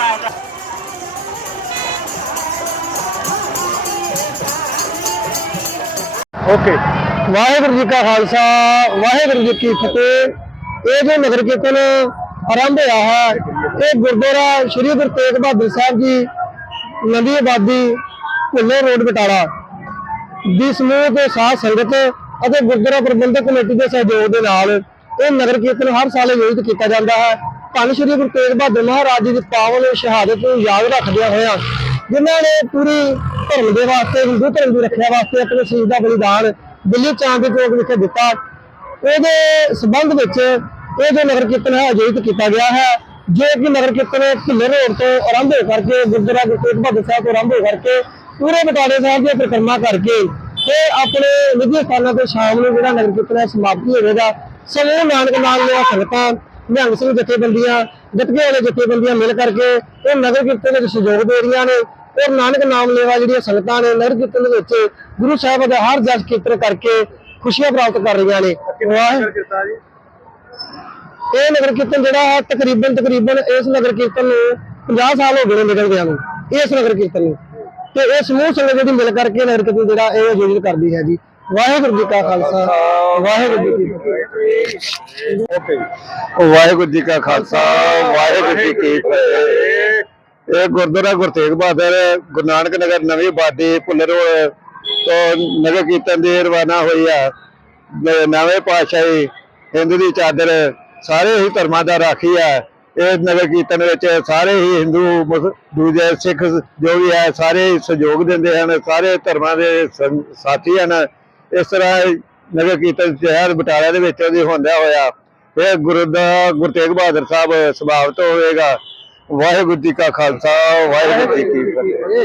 มาจ้ะ okay Waheguru ji ਕਾ ਖਾਲਸਾ, ਵਾਹਿਗੁਰੂ ਜੀ ਕੀ ਫਤਿਹ। ਇਹ ਜੋ ਨਗਰ ਕੀਰਤਨ ਆਰੰਭ ਹੋਇਆ ਹੈ, ਇਹ ਗੁਰਦੁਆਰਾ ਸ੍ਰੀ ਗੁਰੂ ਤੇਗ ਬਹਾਦਰ ਸਾਹਿਬ ਜੀ ਨਵੀਂ ਆਬਾਦੀ, ਭੁੱਲੇ ਰੋਡ, ਬਟਾਲਾ। ਦੀ ਸਮੂਹ ਦੇ ਸਾਥ ਸੰਗਤ ਅਤੇ ਗੁਰਦੁਆਰਾ ਪ੍ਰਬੰਧਕ ਕਮੇਟੀ ਦੇ ਸਹਿਯੋਗ ਦੇ ਨਾਲ ਇਹ ਨਗਰ ਕੀਰਤਨ ਹਰ ਸਾਲ ਆਯੋਜਿਤ ਕੀਤਾ ਜਾਂਦਾ ਹੈ। ਧੰਨ ਸ੍ਰੀ ਗੁਰੂ ਤੇਗ ਬਹਾਦਰ ਮਹਾਰਾਜ ਜੀ ਦੀ ਪਾਵਨ ਸ਼ਹਾਦਤ ਨੂੰ ਯਾਦ ਰੱਖਦਿਆਂ ਹੋਇਆਂ ਜਿਨ੍ਹਾਂ ਨੇ ਪੂਰੀ ਧਰਮ ਦੇ ਵਾਸਤੇ, ਹਿੰਦੂ ਧਰਮ ਦੀ ਰੱਖਿਆ ਵਾਸਤੇ ਆਪਣੇ ਸ਼ਹੀਦ ਦਾ ਬਲੀਦਾਨ ਦਿੱਲੀ ਚਾਂਦ ਦੇ ਚੌਕ ਵਿਖੇ ਦਿੱਤਾ। ਉਹਦੇ ਸਬੰਧ ਵਿੱਚ ਇਹ ਜੋ ਨਗਰ ਕੀਰਤਨ ਹੈ, ਆਯੋਜਿਤ ਕੀਤਾ ਗਿਆ ਹੈ, ਜੋ ਕਿ ਨਗਰ ਕੀਰਤਨ ਢਿੱਲੇ ਰੋਡ ਤੋਂ ਆਰੰਭ ਹੋ ਕਰਕੇ, ਗੁਰਦੁਆਰਾ ਗੁਰੂ ਤੇਗ ਬਹਾਦਰ ਸਾਹਿਬ ਤੋਂ ਆਰੰਭ ਹੋ ਕਰਕੇ, ਪੂਰੇ ਬਟਾਲੇ ਸਾਹਿਬ ਦੀ ਪਰਿਕਰਮਾ ਕਰਕੇ ਤੇ ਆਪਣੇ ਨਿੱਜੀ ਸਥਾਨਾਂ ਤੇ ਸ਼ਾਮ ਨੂੰ ਜਿਹੜਾ ਨਗਰ ਕੀਰਤਨ ਹੈ, ਸਮਾਪਤੀ ਹੋਵੇਗਾ। ਸਮੂਹ ਨਾਨਕ ਨਾਮ ਦੀਆਂ ਸੰਗਤਾਂ ਨਿਹੰਗ ਸਿੰਘ ਜਥੇਬੰਦੀਆਂ ਗੱਤਕੇ ਵਾਲੇ ਜਥੇਬੰਦੀਆਂ ਮਿਲ ਕਰਕੇ ਇਹ ਨਗਰ ਕੀਰਤਨ ਵਿੱਚ ਸਹਿਯੋਗ ਦੇ ਰਹੀਆਂ ਨੇ। ਔਰ ਨਾਨਕ ਨਾਮ ਲੇਵਾ ਜਿਹੜੀਆਂ ਸੰਗਤਾਂ ਨੇ ਨਗਰ ਕੀਰਤਨ ਦੇ ਵਿੱਚ ਗੁਰੂ ਸਾਹਿਬ ਦਾ ਹਰ ਜਸ ਕੀਰਤਨ ਕਰਕੇ ਖੁਸ਼ੀਆਂ ਪ੍ਰਾਪਤ ਕਰ ਰਹੀਆਂ ਨੇ। ਇਹ ਨਗਰ ਕੀਰਤਨ ਜਿਹੜਾ ਹੈ ਤਕਰੀਬਨ ਤਕਰੀਬਨ ਇਸ ਨਗਰ ਕੀਰਤਨ ਨੂੰ 50 ਸਾਲ ਹੋ ਗਏ ਨੇ ਨਿਕਲਦਿਆਂ ਨੂੰ ਇਸ ਨਗਰ ਕੀਰਤਨ ਨੂੰ। ਤੇ ਇਹ ਸਮੂਹ ਸੰਗਤ ਜਿਹੜੀ ਮਿਲ ਕਰਕੇ ਨਗਰ ਕੀਰਤਨ ਜਿਹੜਾ ਇਹ ਆਯੋਜਿਤ ਕਰਦੀ ਹੈ ਜੀ। ਵਾਹਿਗੁਰੂ ਜੀ ਕਾ ਖਾਲਸਾ, ਵਾਹਿਗੁਰੂ ਜੀ ਕੀ ਫਤਿਹ। ਓਕੇ ਵਾਹਿਗੁਰੂ ਜੀ ਕਾ ਖਾਲਸਾ, ਵਾਹਿਗੁਰੂ ਜੀ ਕੀ ਫਤਿਹ। ਇਹ ਗੁਰਦੁਆਰਾ ਗੁਰਤੇਗ ਬਹਾਦਰ, ਗੁਰੂ ਨਾਨਕ ਨਗਰ ਨਵੀਂ ਆਬਾਦੀ ਭੁੱਲਰ ਤੋਂ ਨਗਰ ਕੀਰਤਨ ਦੀ ਰਵਾਨਾ ਹੋਈ ਆ। ਨਵੇਂ ਪਾਤਸ਼ਾਹੀ, ਹਿੰਦੂ ਦੀ ਚਾਦਰ ਸਾਰੇ ਹੀ ਧਰਮਾਂ ਦਾ ਰਾਖੀ ਆ। ਇਹ ਨਗਰ ਕੀਰਤਨ ਵਿੱਚ ਸਾਰੇ ਹੀ ਹਿੰਦੂ ਦੂਜੇ ਸਿੱਖ ਜੋ ਵੀ ਹੈ ਸਾਰੇ ਹੀ ਸਹਿਯੋਗ ਦਿੰਦੇ ਹਨ, ਸਾਰੇ ਧਰਮਾਂ ਦੇ ਸਾਥੀ ਹਨ। ਇਸ ਤਰ੍ਹਾਂ ਇਹ ਨਗਰ ਕੀਰਤਨ ਸ਼ਹਿਰ ਬਟਾਲਾ ਦੇ ਵਿੱਚ ਉਹਦੀ ਹੁੰਦਾ ਹੋਇਆ। ਇਹ ਗੁਰੂ ਦਾ, ਗੁਰੂ ਤੇਗ ਬਹਾਦਰ ਸਾਹਿਬ ਸਮਾਪਤ ਹੋਵੇਗਾ। ਵਾਹਿਗੁਰੂ ਜੀ ਕਾ ਖਾਲਸਾ, ਵਾਹਿਗੁਰੂ ਜੀ ਕੀ ਫਤਿਹ।